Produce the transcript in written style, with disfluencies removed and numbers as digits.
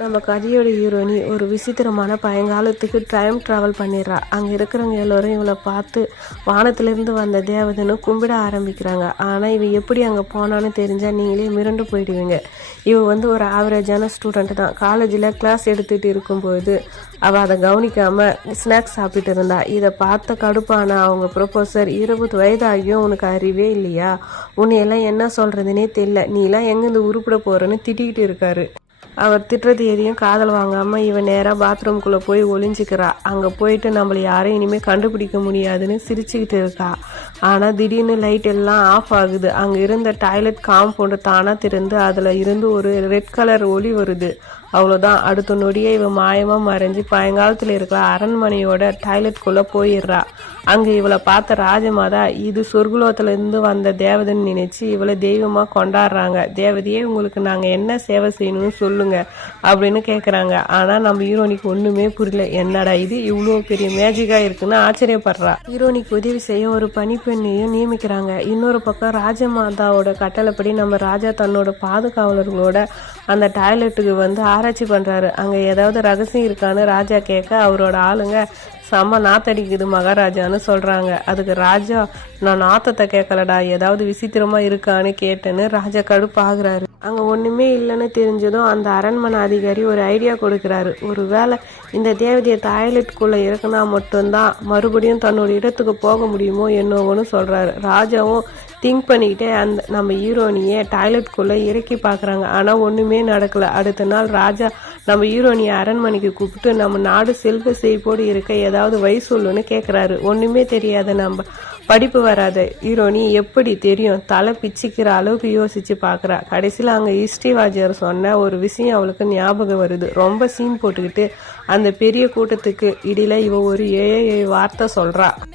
நம்ம கதையோட ஹீரோயினி ஒரு விசித்திரமான பழங்காலத்துக்கு டைம் ட்ராவல் பண்ணிடுறா. அங்கே இருக்கிறவங்க எல்லோரும் இவளை பார்த்து வானத்திலிருந்து வந்த தேவதைன்னு கும்பிட ஆரம்பிக்கிறாங்க. ஆனால் இவ எப்படி அங்கே போனான்னு தெரிஞ்சால் நீங்களே மிரண்டு போயிடுவீங்க. இவ ஒரு ஆவரேஜான ஸ்டூடெண்ட் தான். காலேஜில் கிளாஸ் எடுத்துகிட்டு இருக்கும்போது அவள் அதை கவனிக்காமல் ஸ்நாக்ஸ் சாப்பிட்டு இருந்தா. இதை பார்த்த கடுப்பான அவங்க ப்ரொஃபஸர், 20 வயதாகியும் உனக்கு அறிவே இல்லையா, உன்னையெல்லாம் என்ன சொல்கிறதுனே தெரியல, நீலாம் எங்கேருந்து உருப்பிட போகிறேன்னு திட்டிகிட்டு இருக்காரு. அவர் திட்டுறது எதையும் காதல் வாங்காமல் இவன் நேராக பாத்ரூம்குள்ளே போய் ஒளிஞ்சிக்கிறா. அங்கே போயிட்டு நம்மளை யாரும் இனிமேல் கண்டுபிடிக்க முடியாதுன்னு சிரிச்சுக்கிட்டு இருக்கா. ஆனால் திடீர்னு லைட் எல்லாம் ஆஃப் ஆகுது. அங்கே இருந்த டாய்லெட் காம்பவுண்டு தானாக திறந்து அதில் இருந்து ஒரு ரெட் கலர் ஒளி வருது. அவ்வளோதான். அடுத்த நொடியே இவன் மாயமாக மறைஞ்சு பழங்காலத்தில் இருக்கிற அரண்மனையோட டாய்லெட்குள்ளே போயிடுறா. அங்கே இவளை பார்த்த ராஜமாதா இது சொர்க்குலோகத்திலேருந்து வந்த தேவதைன்னு நினைச்சு இவளை தெய்வமாக கொண்டாடுறாங்க. தேவதையே, உங்களுக்கு நாங்கள் என்ன சேவை செய்யணும்னு சொல்லுங்க அப்படின்னு கேட்குறாங்க. ஆனால் நம்ம ஹீரோனிக்கு ஒன்றுமே புரியல. என்னடா இது இவ்வளோ பெரிய மேஜிக்காக இருக்குன்னு ஆச்சரியப்படுறா. ஹீரோனிக்கு உதவி செய்ய ஒரு பணிப்பெண்ணையும் நியமிக்கிறாங்க. இன்னொரு பக்கம் ராஜமாதாவோட கட்டளைப்படி நம்ம ராஜா தன்னோட பாதுகாவலர்களோட அந்த டாய்லெட்டுக்கு ஆராய்ச்சி பண்ணுறாரு. அங்கே ஏதாவது ரகசியம் இருக்கான்னு ராஜா கேட்க அவரோட ஆளுங்க செம்ம நாத்தடிக்குது மகாராஜான்னு சொல்கிறாங்க. அதுக்கு ராஜா, நான் நாத்தத்தை கேட்கலடா, ஏதாவது விசித்திரமாக இருக்கான்னு கேட்டேன்னு ராஜா கடுப்பாகிறாரு. அங்கே ஒன்றுமே இல்லைன்னு தெரிஞ்சதும் அந்த அரண்மனை அதிகாரி ஒரு ஐடியா கொடுக்குறாரு. ஒரு வேளை இந்த தேவதையை டாய்லெட்டுக்குள்ளே இருக்குன்னா மட்டும்தான் மறுபடியும் தன்னோட இடத்துக்கு போக முடியுமோ என்னவோன்னு சொல்கிறாரு. ராஜாவும் திங்க் பண்ணிக்கிட்டே நம்ம ஹீரோனியை டாய்லெட்குள்ளே இறக்கி பார்க்குறாங்க. ஆனால் ஒன்றுமே நடக்கலை. அடுத்த நாள் ராஜா நம்ம ஹீரோனியை அரண்மனைக்கு கூப்பிட்டு நம்ம நாடு செல்வ செழிப்போடு இருக்க ஏதாவது வழி சொல்லுன்னு கேட்குறாரு. ஒன்றுமே தெரியாத நம்ம படிப்பு வராத ஹீரோனி எப்படி தெரியும், தலை பிச்சுக்கிற அளவுக்கு யோசிச்சு பார்க்குறா. கடைசியில் அங்கே ஹிஸ்ட்ரி வாத்தியார் சொன்ன ஒரு விஷயம் அவளுக்கு ஞாபகம் வருது. ரொம்ப சீன் போட்டுக்கிட்டு அந்த பெரிய கூட்டத்துக்கு இடையில இவ ஒரு 7 வார்த்தை சொல்கிறா.